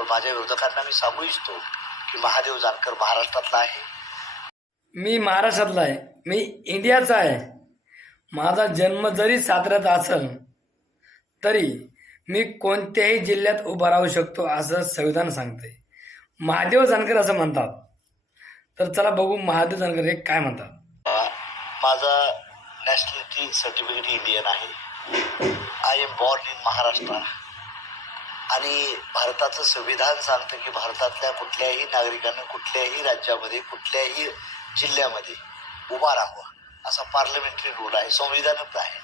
पण माझ्या विरोधकांना मी सांगू इच्छितो की महादेव जानकर महाराष्ट्रातला आहे. मी महाराष्ट्रातला आहे. मी इंडियाचा आहे. माझा जन्म जरी साताऱ्यात असेल तरी मी कोणत्याही जिल्ह्यात उभा राहू शकतो असं संविधान सांगते. महादेव जानकर असं म्हणतात. तर चला बघू महादेव जानकर हे काय म्हणतात. माझा नॅशनॅलिटी सर्टिफिकेट इंडियन आहे. I am born in Maharashtra. आणि भारताचं संविधान सांगतं की भारतातल्या कुठल्याही नागरिकांना कुठल्याही राज्यामध्ये कुठल्याही जिल्ह्यामध्ये उभा राहावं. असा पार्लमेंटरी रूल आहे संविधानच आहे.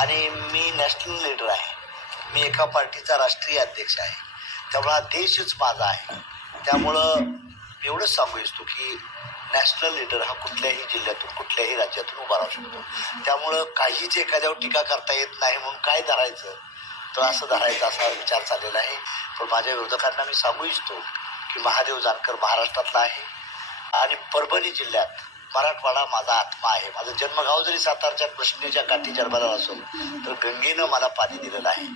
आणि मी नॅशनल लीडर आहे. मी एका पार्टीचा राष्ट्रीय अध्यक्ष आहे. त्यामुळे हा देशच माझा आहे. त्यामुळं मी एवढंच सांगू इच्छितो की नॅशनल लीडर हा कुठल्याही जिल्ह्यातून कुठल्याही राज्यातून उभा राहू शकतो. त्यामुळं काहीच एखाद्यावर टीका करता येत नाही म्हणून काय धरायचं? तो असं धरायचा असा विचार चाललेला आहे. पण माझ्या विरोधकांना मी सांगू इच्छितो की महादेव जानकर महाराष्ट्रातला आहे. आणि परभणी जिल्ह्यात मराठवाडा माझा आत्मा आहे. माझं जन्मगाव जरी सातारच्या कृष्णेच्या काठी जन्माला असो तर गंगेनं मला पाणी दिलेलं आहे.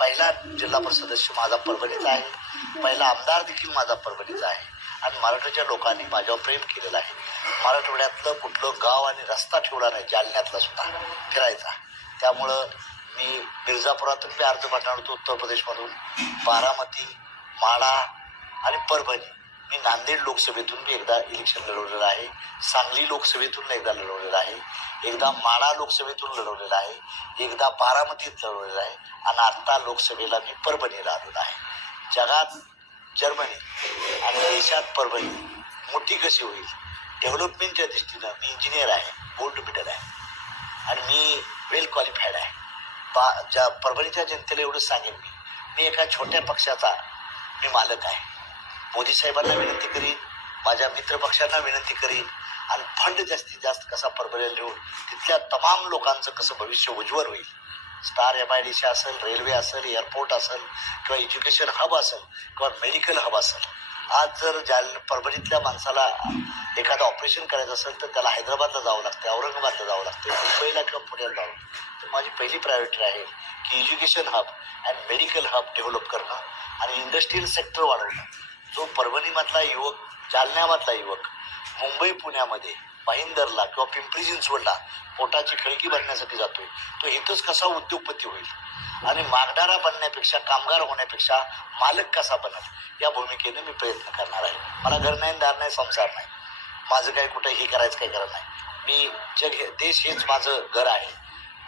पहिला जिल्हा परिषद सदस्य माझा परभणीचा आहे. पहिला आमदार देखील माझा परभणीचा आहे. आणि मराठवाड्याच्या लोकांनी माझ्यावर प्रेम केलेलं आहे. मराठवाड्यातलं कुठलं गाव आणि रस्ता ठेवला नाही जालन्यातला सुद्धा फिरायचा. त्यामुळं मी मिर्झापुरातून मी अर्ज पाठवणार होतो उत्तर प्रदेशमधून. बारामती माळा आणि परभणी. मी नांदेड लोकसभेतून मी एकदा इलेक्शन लढवलेलं आहे. सांगली लोकसभेतून एकदा लढवलेलं आहे. एकदा माळा लोकसभेतून लढवलेलं आहे. एकदा बारामतीत लढवलेलं आहे. आणि आत्ता लोकसभेला मी परभणीला आलेलो आहे. जगात जर्मनी आणि देशात परभणी मोठी कशी होईल? डेव्हलपमेंटच्या दृष्टीनं मी इंजिनियर आहे. गोल्ड मेडल आहे. आणि मी वेल क्वालिफाईड आहे. बा ज्या परभणीच्या जनतेला एवढंच सांगेन मी. मी एका छोट्या पक्षाचा मी मालक आहे. मोदी साहेबांना विनंती करीन माझ्या मित्र पक्षांना विनंती करीन आणि फंड जास्तीत जास्त कसा परभणीला नेऊन तिथल्या तमाम लोकांचं कसं भविष्य उज्ज्वल होईल. Star M I D C असेल रेल्वे असेल एअरपोर्ट असेल किंवा एज्युकेशन हब असेल किंवा मेडिकल हब असेल. आज जर जाल परभणीतल्या माणसाला एखादं ऑपरेशन करायचं असेल तर त्याला हैदराबादला जावं लागतं औरंगाबादला जावं लागतं मुंबईला किंवा पुण्याला जावं लागतं तर माझी पहिली प्रायोरिटी आहे की education hub and medical hub develop करणं आणि इंडस्ट्रीयल सेक्टर वाढवणं. जो परभणीमधला युवक जालन्यामधला युवक मुंबई पुण्यामध्ये भाईंदरला किंवा पिंपरी चिंचवडला पोटाची खळगी भरण्यासाठी जातोय तो इथंच कसा उद्योगपती होईल? आणि मागणारा बनण्यापेक्षा कामगार होण्यापेक्षा मालक कसा बनल? या भूमिकेने मी प्रयत्न करणार आहे. मला घर नाही दार नाही संसार नाही. माझं काय कुठं हे करायचं काही करत नाही. मी जग हे देश हेच माझं घर आहे.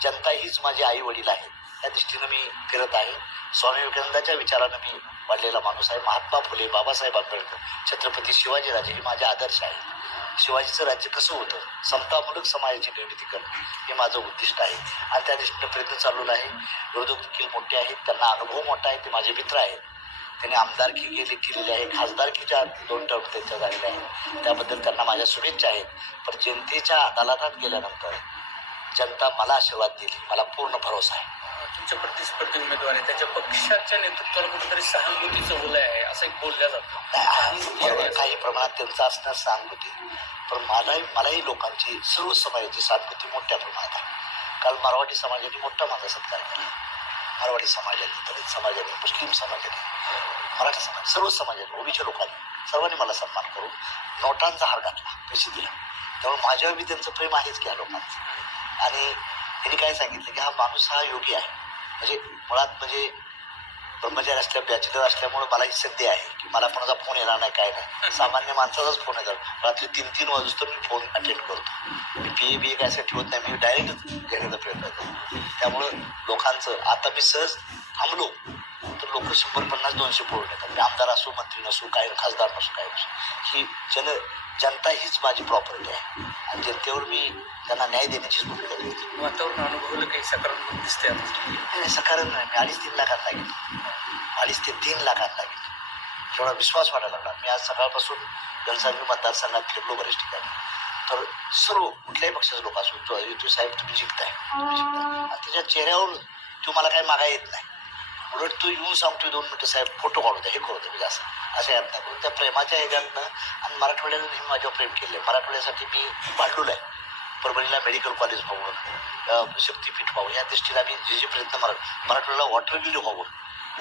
जनता हीच माझी आई वडील आहेत. त्या दृष्टीनं मी फिरत आहे. स्वामी विवेकानंदाच्या विचारानं मी वाढलेला माणूस आहे. महात्मा फुले बाबासाहेब आंबेडकर छत्रपती शिवाजीराजे हे माझे आदर्श आहे शिवाजीचं राज्य कसं होतं? समतामूलक समाजाची निर्मिती करणं हे माझं उद्दिष्ट आहे. आणि त्या दृष्टीनं प्रयत्न चालवला आहे. विरोधक देखील मोठे आहेत. त्यांना अनुभव मोठा आहे. ते माझे मित्र आहेत. त्यांनी आमदारकी केली केलेली आहे खासदारकीच्या दोन टर्म त्यांच्या झालेल्या आहेत त्याबद्दल त्यांना माझ्या शुभेच्छा आहेत. पण जनतेच्या अदालतात गेल्यानंतर जनता मला आशीर्वाद दिली मला पूर्ण भरोसा आहे. तुमच्या प्रतिस्पर्धी उमेदवार आहे त्यांच्या पक्षाच्या नेतृत्वाला कुठेतरी सहानुभूतीचं ओलं आहे असं एक बोलल्या जातं. काही प्रमाणात त्यांचं असणं सहानुभूती पण मलाही मलाही लोकांची सर्व समाजाची सहानुभूती मोठ्या प्रमाणात आहे. काल मराठी समाजाने मोठा माझा सत्कार केला. मारवाडी समाजाने दलित समाजाने मुस्लिम समाजाने मराठा समाज सर्व समाजाने ओबीच्या लोकांनी सर्वांनी मला सन्मान करून नोटांचा हार घातला पैसे दिला. त्यामुळे माझ्यावर बी त्यांचं प्रेम आहेच की या लोकांचं. आणि त्यांनी काय सांगितलं की हा माणूस हा योगी आहे. म्हणजे मुळात म्हणजे ब्रह्मचारी असल्या बॅचलर असल्यामुळे मला ही संधी आहे. की मला कोणाचा फोन येणार नाही काय नाही. सामान्य माणसाचाच फोन येतात रात्री तीन तीन वाजता मी फोन अटेंड करतो. मी पी ए बी ए काय असं ठेवत नाही. मी डायरेक्ट घेण्याचा प्रयत्न करतो. त्यामुळं लोकांचं आता मी सहज थांबलो. तर लोक शंभर पन्नास दोनशे पोळून येतात मी आमदार असो मंत्री नसो काय खासदार नसो काय नसो. ही जन जनता हीच माझी प्रॉपर्टी आहे. आणि जनतेवर मी त्यांना न्याय देण्याचीच भूमिका घेतली वातावरण अनुभवलं काही सकारात्मक दिसते नाही सकारात्मक नाही. मी अडीच तीन लाखात लागेल. अडीच ते तीन लाखात लागेल. एवढा विश्वास वाटायला लागला. मी आज सकाळपासून जनसांगी मतदारसंघात फिरलो बरेच ठिकाणी. तर सर्व कुठल्याही पक्षाचे लोक असो जो युती साहेब तुम्ही जिंकताय तुम्ही जिंकताय. आणि त्याच्या चेहऱ्यावर तो मला काही मागा येत नाही. उलट तू येऊन सांगतोय दोन मिनटं साहेब फोटो काढू द्या हे करू द्या म्हणजे असं असं यात करून त्या प्रेमाच्या ह्याच्यातनं आणि मराठवाड्यानं मी माझ्यावर प्रेम केलं आहे मराठवाड्यासाठी मी भांडलेलो आहे. परभणीला मेडिकल कॉलेज व्हावं शक्तीपीठ व्हावं या दृष्टीला आम्ही जे जे प्रयत्न मरा मराठवाड्याला वॉटर गिल व्हावं.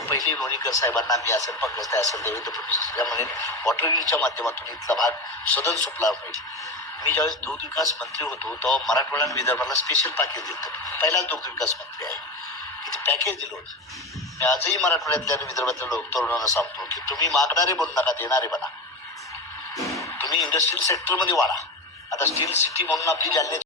पहिली लोणीकर साहेबांना मी असेल पंकज असेल देवेंद्र फडणवीस या वॉटर गिलच्या माध्यमातून इथला भाग सदन सुपला होईल. मी ज्यावेळेस दूध विकास मंत्री होतो तेव्हा मराठवाडा आणि विदर्भाला स्पेशल पॅकेज देतो होतं. पहिलाच दुग्ध विकास मंत्री आहे. की ते पॅकेज दिलं होतं. मी आजही मराठवाड्यातल्या आणि विदर्भातल्या लोक तरुणांना सांगतो की तुम्ही मागणारे बनू नका देणारे बना. तुम्ही इंडस्ट्रियल सेक्टरमध्ये वाढा. आता स्टील सिटी म्हणून आपली जालन्यात